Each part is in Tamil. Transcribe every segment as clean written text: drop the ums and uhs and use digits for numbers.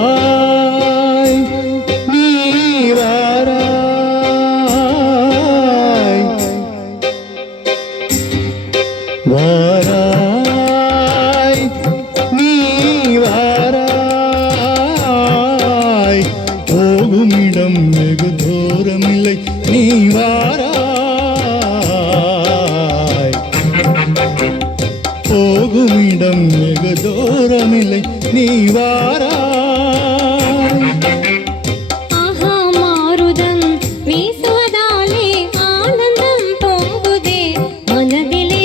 வாராய் நீ வாராய் வாராய் நீ வாராய் போகும் இடம் வெகு தூரமில்லை நீ வாராய் போகும் இடம் வெகு தூரமில்லை நீ வாராய் ஆஹா மாருதம் வீசுவதாலே ஆனந்தம் பொங்குதே மனதிலே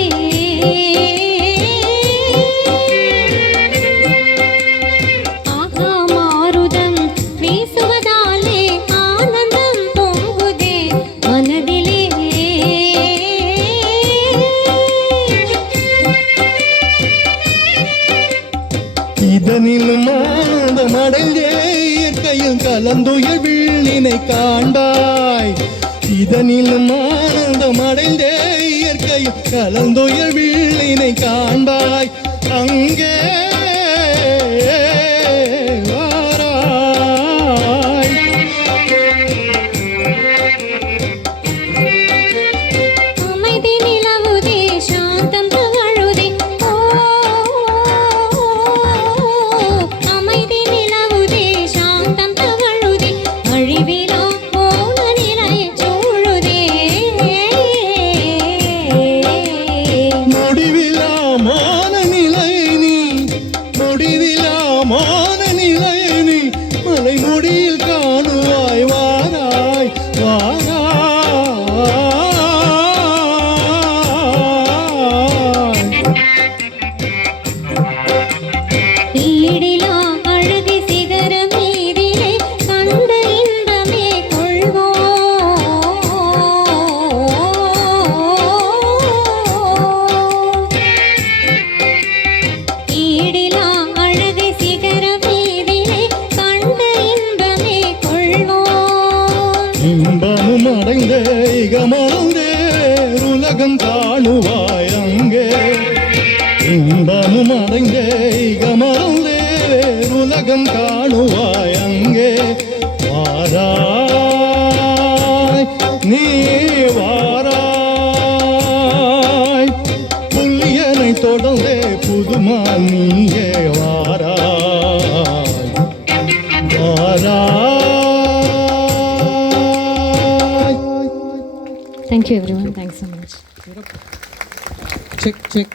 ஆஹா மாருதம் வீசுவதாலே ஆனந்தம் பொங்குதே மனதிலே இதனிலும் ஆனந்தம் அடைந்தே இயற்கையில் கலந்துயர் வில்லினை காண்பாய் இதனிலும் ஆனந்தம் அடைந்தே இயற்கையில் கலந்துயர் வில்லினை காண்பாய் அங்கே வாராய் அமைதி நிலவுதே சாந்தம் தவழுதே அமைதி நிலவுதே சாந்தம் தவழுதே அழிவிலா மௌன நிலை சூழுதே முடிவிலா மான நிலை நீ முடிவிலா மான நிலை நீ மலை முடியில் காணுவாய் வாராய் வாராய் ஈடிலா அழகு சிகரம் மீதிலே கண்ட இன்பமே கொள்வோம் ஈடிலா அழகு சிகரம் மீதிலே கண்ட இன்பமே கொள்வோம் இன்பமும் அடைந்த இகமறந்தே உலகம் காணுவாய் அங்கே இன்பமும் அடைந்த இகமறந்தே உலகம் காணுவாய் அங்கே வாராய் நீ வாராய் புல்லியனை தொடர்ந்தே புதுமால் நீயே வாராய் வாராய். Thank you everyone. Thanks so much. Check.